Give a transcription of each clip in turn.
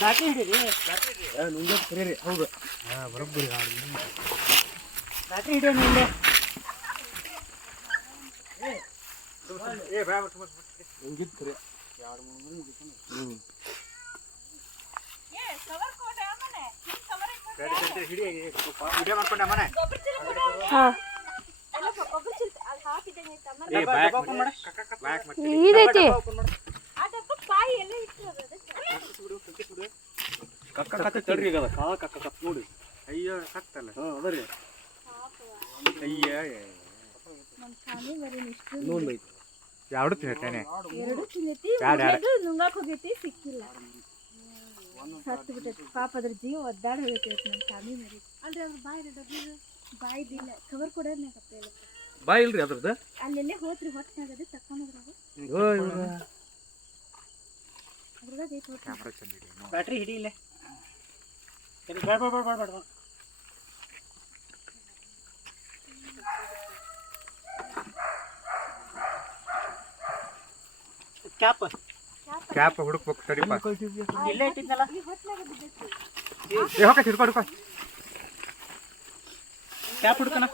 battery ಹಿಡೀರಿ ನುಂಗ ಕರೀರಿ ಹೌದು ಬರೋಬ್ಬರಿ ಬ್ಯಾಟ್ರಿ ಹಿಡಿಯೋ ನಿಂದೆ ನುಂಗಿದ್ ಕರಿ ಇದೈತಿ ತಡ್ರಿ ಈಗ ಕಾಳ ಕಕ್ಕ ನೋಡಿ ಅಯ್ಯೋ ಕತ್ತಲ್ಲ ಅದರಿ ಅಯ್ಯ ನೋಡಿ ಎರಡು ತಿಂತೇನೆ ನುಂಗಾಕ್ ಹೋಗೈತಿ ಸಿಕ್ಕಿಲ್ಲ ಸತ್ತು ಬಿಟ್ಟೈತಿ ಪಾಪ ಅದ್ರ ಜೀವ ಒದ್ದಾಡ ಹೋಗೈತಿ ನಮ್ಮ ಸ್ವಾಮಿ ಮರಿ ಅಲ್ರಿ ಅದ್ರ ಬಾಯ್ದಿಲ್ಲ ಕವರ್ ಕೊಡೋದ್ನಾಗಪ್ಪ ಬಾಯ್ ಇಲ್ರಿ ಅದ್ರದ್ದು ಅಲ್ಲೆಲ್ಲೇ ಹೋತ್ರಿ ಹೊಟ್ಟೆನಾಗದೆ ತಕ್ಕೊಂಡ್ರಾಗ ಅದ್ರದಾಗ ಐತಿ ಬ್ಯಾಟ್ರಿ ಹಿಡಿಯಿಲ್ಲ ಬೇಡ ಬೇಡ ಬೇಡ ಬೇಡ ಕ್ಯಾಪ್ ಕ್ಯಾಪ್ ಹುಡುಕ್ಬೇಕು ತಡಿಪ ಇಲ್ಲೇ ಇಟ್ಟಿದ್ನಲ್ಲ ಹೊಕ್ಕ ಹಿಡ್ಕೊ ಕ್ಯಾಪ್ ಹುಡುಕಣ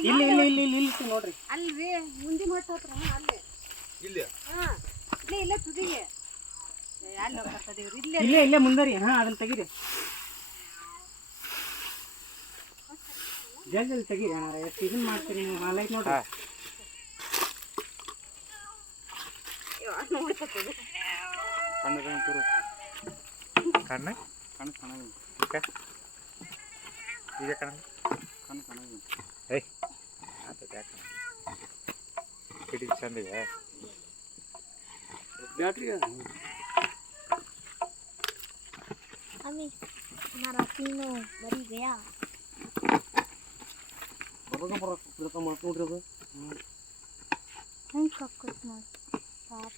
ಇಲ್ಲಿ ಇಲ್ಲಿ ಇಲ್ಲಿ ಇಲ್ಲಿ ಇಲ್ಲಿ ನೋಡ್ರಿ ಅಲ್ರಿ ಮುಂದಿನ ಹೊಟ್ಟ ಹತ್ರ ಅಲ್ಲೇ ಇಲ್ಲಿ ಇಲ್ಲೇ ತುದಿಗೆ ಇಲ್ಲೇ ಇಲ್ಲೇ ಮುಂದರಿ ಹಾ ಅದನ್ನ ತೆಗೀರಿ ಜಲ್ದಿ ತೆಗೀರಿ ಅಣ್ಣ ಎಷ್ಟು ಇದನ್ನ ಮಾಡ್ತೀರಿ ನೀವು ಲೈಟ್ ನೋಡ್ರಿ ಕಣ್ಣು ಈಗ ಕಣ್ಣ ಏಯ್ ಕಿಡಿ ಚಂದಿದೆ ಬ್ಯಾಟ್ರಿ अम्मी हमारा तीनों मरी गया ಬರೋದು ಮಾಡ್ಕೊಂಡ್ರಿ ಅದು ಹೆಂಗೆ ಕಕ್ಕತ್ ಮಾಡಿ ಪಾಪ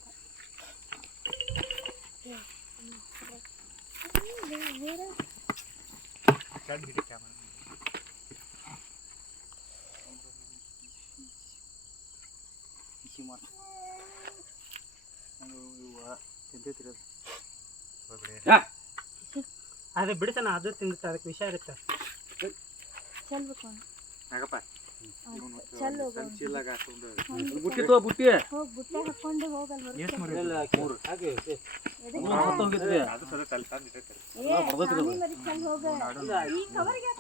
ಚಂದ ಹಿಡಿ ಕ್ಯಾಮರಾ ಬಿಸಿ ಮಾಡಿ ತಿಂತೈತಿರಿ ಅದೇ ಬಿಡಿಸೋಣ ಅದು ತಿಂಗುತ್ತೆ ಅದಕ್ಕೆ ವಿಷಯ ಇರುತ್ತೆ ಚಲ್ಬೇಕು ಯಾಕಪ್ಪ ಚಲೋ ಬುಟ್ಟಿ ತೋ ಬುಟ್ಟಿ ಹೋಗಿ ಬುಟ್ಟೆ ಹಾಕೊಂಡು ಹೋಗಲ್ಲ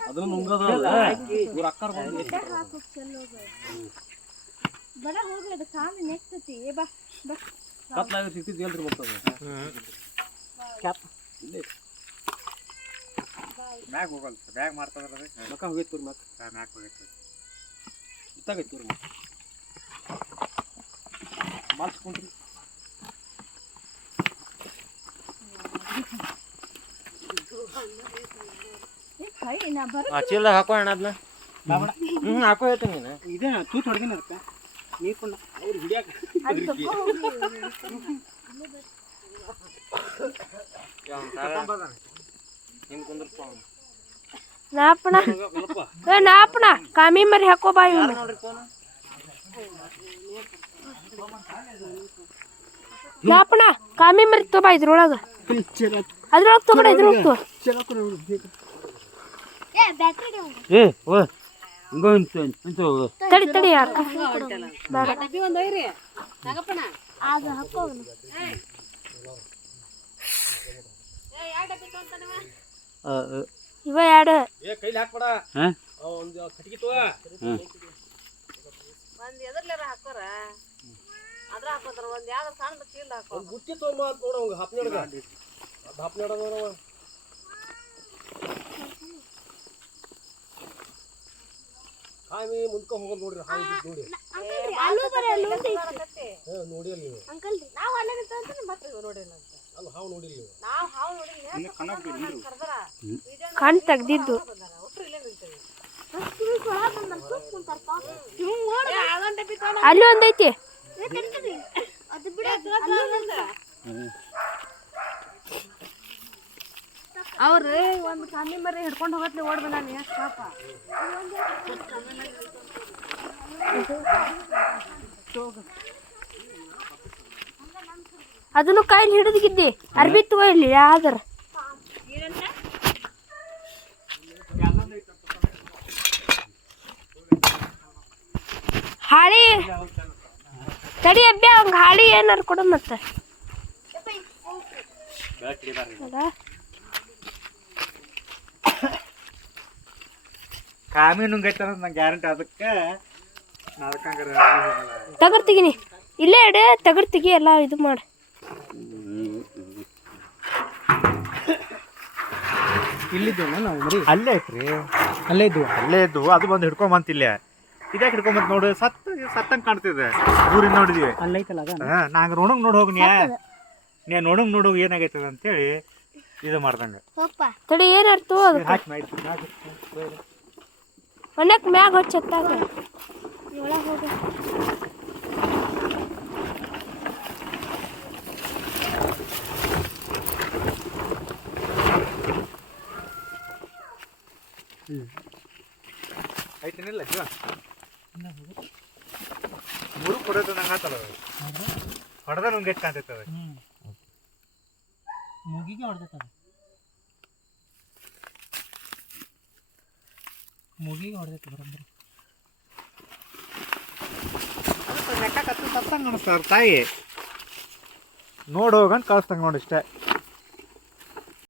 ಅದನ್ನ ನುಂಗದ ಬಡ ಹೋಗಿ ಅದು ಕಾಮಿ ನೆಕ್ತತಿ ಬಾ ಬಾ ಕತ್ಲಾಗ ಸಿಕ್ತಿದ್ ಎಲ್ರಿ ಬರ್ತದೆ ಕ್ಯಾಪ್ ಇಲ್ಲೇ ಮ್ಯಾಗ್ ಹೋಗಲ್ಲ ಬ್ಯಾಗ್ ಮಾಡ್ತದ್ರಿ ಮಕ್ಕ ಹೋಗೈತಿ ತೋರಿ ಮಕ್ಕ ಮ್ಯಾಗ್ ಹೋಗೈತಿ ಇತ್ತಾಗೈತಿ ತೋರಿ ಮಾಡ್ಸ್ಕೊಂಡ್ರಿ ಚೀಲ ಹಾಕೋ ಅಣ್ಣ ಅದನ್ನ ಹಾಕೋ ಹೇಳ್ತೀನಿ ನೀನು ಇದೇ ತೂತ್ ಹೊಡೆದಿನ ಅದಕ್ಕೆ ನೀರು ಕೊಂಡ ಅವ್ರು ಹಿಡಿಯಾಕ ನಾಪಣ ನಾಪಣ ಕಾಮಿ ಮರಿ ಹಾಕೋ ಬಾಯಿ ನಾಪಣ ಕಾಮಿ ಮರಿ ತಗೋಬಾ ಇದ್ರೊಳಗ ಅದ್ರೊಳಗೆ ತಗೋಬೇಡ ಇದ್ರೊಳಗೆ ತಡಿ ತಡಿ ಅದು ಹಾಕೋ ಇವ ಎರಡು ಕೈಲಿ ಹಾಕ್ಬೇಡ ಒಂದು ಕಟ್ಟಿಗೆ ತೋ ಒಂದು ಎದರ್ಲಾರ ಹಾಕೋರ ಅದ್ರ ಹಾಕೋತಾರ ಒಂದು ಯಾವ್ದು ಸಣ್ಣ ಚೀಲ ಹಾಕೋ ಬುಟ್ಟಿ ತೊಗೊಂಬ ನೋಡ ಅವಂಗ ಹಾಪ್ನೋಡ್ಗ ಹಾಪ್ನೋಡ ನೋಡವ ಹಾವಿ ಮುಂದ್ಕ ಹೋಗೋದು ನೋಡ್ರಿ ಹಾವಿ ನೋಡಿ ನೋಡಿ ಅಲ್ಲಿ ಅಂಕಲ್ ನಾವು ಅಲ್ಲೇ ನಿಂತ ಮತ್ತೆ ನೋಡಿಲ್ಲ ಅಂತ ಅಲ್ಲ ಹಾವು ನೋಡಿಲ್ಲ ನೀವು ನಾವು ಹಾವು ನೋಡಿಲ್ಲ ಕರ್ದರ ಕಣ್ ತೆಗ್ದಿದ್ದು ಒಟ್ರು ಇಲ್ಲೇ ನಿಂತೇವೆ ಅಲ್ಲಿ ಒಂದೈತಿ ಒಂದು ಕಾಮಿ ಮರಿ ಹಿಡ್ಕೊಂಡು ಹೋಗತ್ಲಿ ಓಡ್ ಬಂದಾನ ಎಷ್ಟು ಪಾಪ ಅದನ್ನು ಕಾಯಿಲ್ ಹಿಡಿದಿದ್ದಿ ಅರ್ಬಿ ತಗೋ ಇಲ್ಲಿ ಯಾವ್ದಾರ ಹಾಳಿ ತಡಿ ಅಬ್ಬ ಹಂಗ ಹಾಳಿ ಏನಾರು ಕೊಡ ಮತ್ತೆ ಕಾಮೀನು ಗೈತ ನಂಗೆ ಗ್ಯಾರಂಟಿ ಅದಕ್ಕೆ ತಗರ್ ತೆಗಿನಿ ಇಲ್ಲೇ ಇಡೆ ತಗರ್ ತೆಗಿ ಎಲ್ಲ ಇದು ಮಾಡಿ ಇಲ್ಲಿದ್ದು ನಾವು ಮರಿ ಅಲ್ಲೇ ಐತ್ರಿ ಅಲ್ಲೇ ಇದ್ವು ಅಲ್ಲೇ ಇದ್ದು ಅದು ಬಂದು ಹಿಡ್ಕೊಂಬಂತಿಲ್ಲ ಇದ್ಯಾಕೆ ಹಿಡ್ಕೊಂಬಂತ ನೋಡು ಸತ್ತಂಗೆ ಕಾಣ್ತಿದೆ ದೂರಿಂದ ನೋಡಿದ್ವಿ ಅಲ್ಲೈತಲ್ಲ ಅದ ನಂಗೆ ನೋಡಂಗೆ ನೋಡಿ ಹೋಗಿ ನೀ ನೋಡಂಗೆ ನೋಡೋಗಿ ಏನಾಗೈತದ ಅಂತೇಳಿ ಇದು ಮಾಡ್ದಂಗೆ ತಡಿ ಏನಾರ್ತು ಅದು ಹಾಕಿ ಮಾಡಿ ಒಣಕ್ ಮ್ಯಾಗ ಹಚ್ಚತ್ತಾಗ ಒಳಗೆ ಹೋಗ ಐತನಿಲ್ಲ ಜೀವ ಮುರು ಕೊಡೋದು ನಂಗೆ ಆತಲ್ಲ ಹೊಡೆದ ನುಂಗೆ ಕಾಣ್ತೈತದ ಮುಗಿಗೆ ಹೊಡೆದೈತದ ಮುಗಿಗೆ ಹೊಡೆದೈತೆ ಬರೋಬ್ಬರಿ ಸತ್ತಂಗೆ ಅನಿಸ್ತಾರ ತಾಯಿ ನೋಡೋಗಂತ ಕಳಿಸ್ತಂಗೆ ನೋಡಿ ಇಷ್ಟೇ